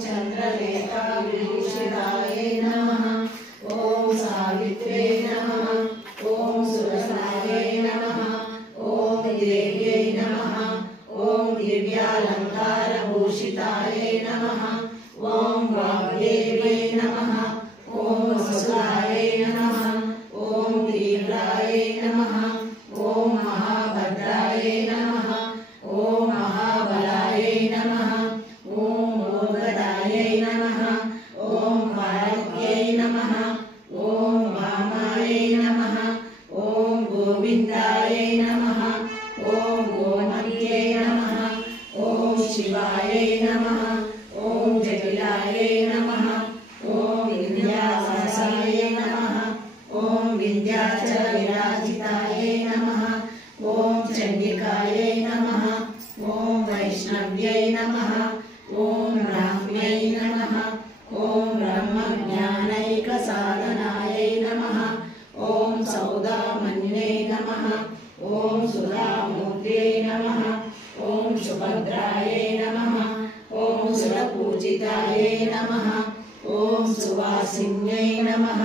चंद्रलेखा विभूषितायै नमः। ओम सावित्र्यै नमः। ओम सुरसायै नमः। ओम देव्यै नमः। ओम दिव्यालंकार भूषितायै नमः। ओम वाग्देव्यै नमः। ओम वसुधायै नमः। ओम तीव्रायै नमः। ओम महाभद्रायै नमः। ओम महाबलायै नमः। ओम मोगदायै नमः। ओम पार्वत्यै नमः। ओम वामायै नमः। ओम गोविंदायै नमः। ओम गोमत्यै नमः। ओम शिवायै नमः। ओम जटिलायै नमः। ओम विंध्यावासायै नमः। ओम विंध्याचल विराजितायै नमः। ओम चंडिकायै नमः। ओम वैष्णव्यै नमः। ओम ब्राह्म्यै नमः। ओम ब्रह्मज्ञानैकसाधनायै नमः। ओम सौदामन्यै नमः। ओम सुधामूर्त्यै नमः। ओम सुभद्रायै नमः। ओम सुरपूजितायै नमः। ओम सुवासिन्यै नमः।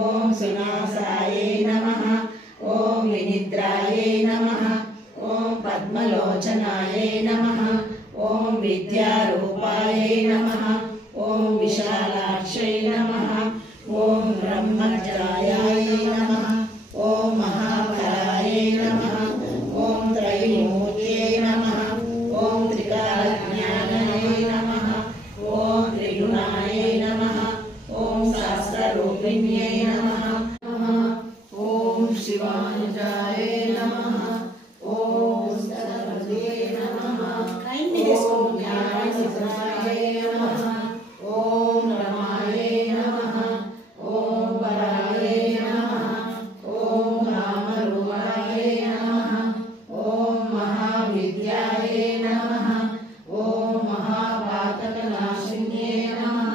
ओम सुनासायै नमः। ओम विनिद्रायै नमः। ओम पद्मलोचनायै नमः। ओम विद्यारूपायै नमः। ओम विशालाक्षै नमः। ओम ब्रह्मचार्यायै नमः। ओम महाबलायै नमः। ओम त्रैमूर्त्यै नमः। ओम त्रिकालज्ञानायै नमः। ओम त्रिगुणायै नमः। ओम सहस्ररूपिण्यै नमः। ओम शिवानुजायै नमः। ओम सरस्वत्यै नमः। ओम ज्ञानसिद्धायै नमः। ओम रमायै नमः। ओम परायै नमः। ओम रामरूपायै नमः। ओम महाविद्यायै नमः। ओम महापातकनाशिन्यै नमः।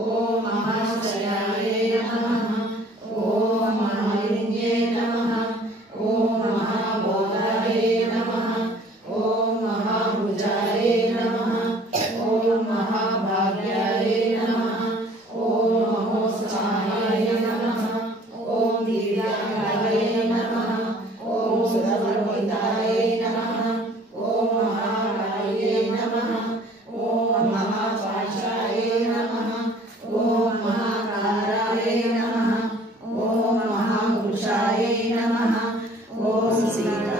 ओम महाश्रयायै नमः। ओम महालिंग्यै नमः। ओम महाबोधायै नमः। ओम महाभुजायै नमः। ओम महाभाग्यायै नमः। ओम महोत्साहाय नमः। ओम दिव्यांगायै नमः। ओम सुरवर्णितायै नमः। ओम महाकायै नमः। ओम महापाशायै नमः। ओम महाकारायै नमः। ओम महावृषायै नमः। ओम सीता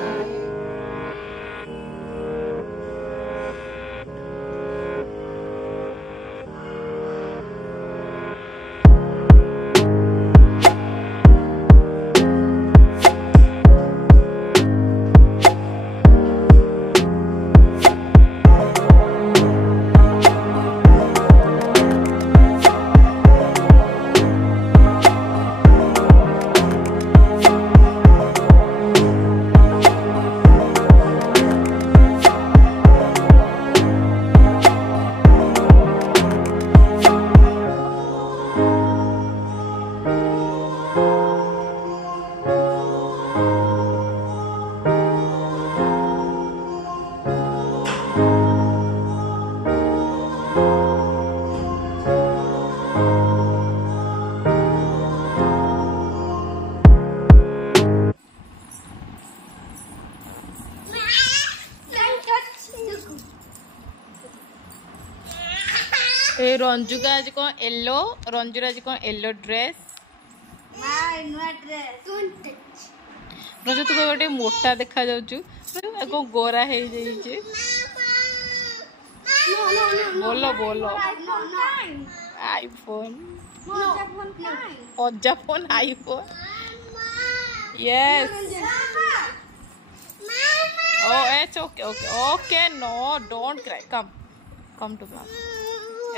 रंजू का आज कौन येलो रंजू आज कौन येलो ड्रेस रंजू तू गोटे मोटा देखा जाउछु को गोरा हे जाइछे बोलो बोलो आईफोन अज्जा phone iPhone yes oh it's okay okay no don't cry come to class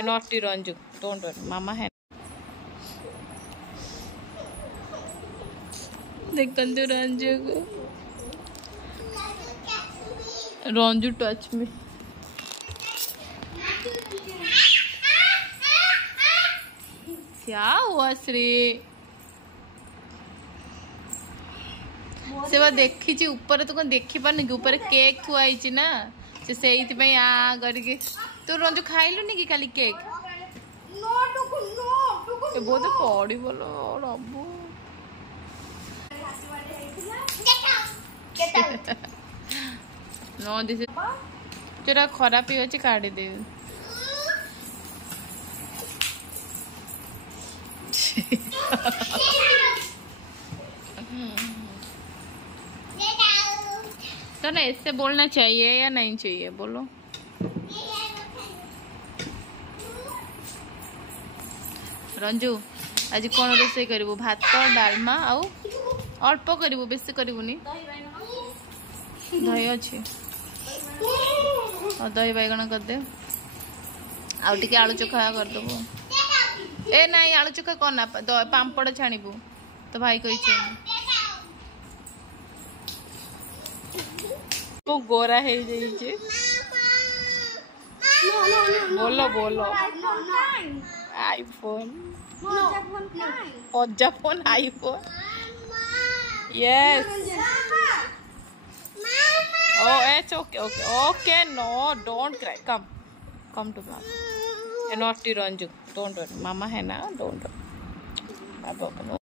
naughty Ranju don't worry mama है देखन तो रंजू को रंजू टच में क्या हुआ श्री से देखी ऊपर तो कौन देखी पार ऊपर केक थुआई ना से आ करके तू रंजू खाइलुनी कि खाली केक ए बहुत पड़ी बोलो रबू नो दिस जोरा खराब ही अच्छे काढ़ी दे तो ना इससे बोलना चाहिए या नहीं चाहिए बोलो रंजू आज कौन रोसे करू भात डालमा आउ अल्प करू बेस करूनी दही अच्छी और दही बैगण करदे आउ टिके आलू चोखा करदेबू ए नाई आलू चोखा करना पापड़ छाणीबू तो भाई कही को गोरा है जाइए बोलो बोलो आईफोन अज्जा phone iPhone yes oh it's okay okay okay no don't cry come to mama and naughty Ranju don't worry mama है ना don't worry बाबा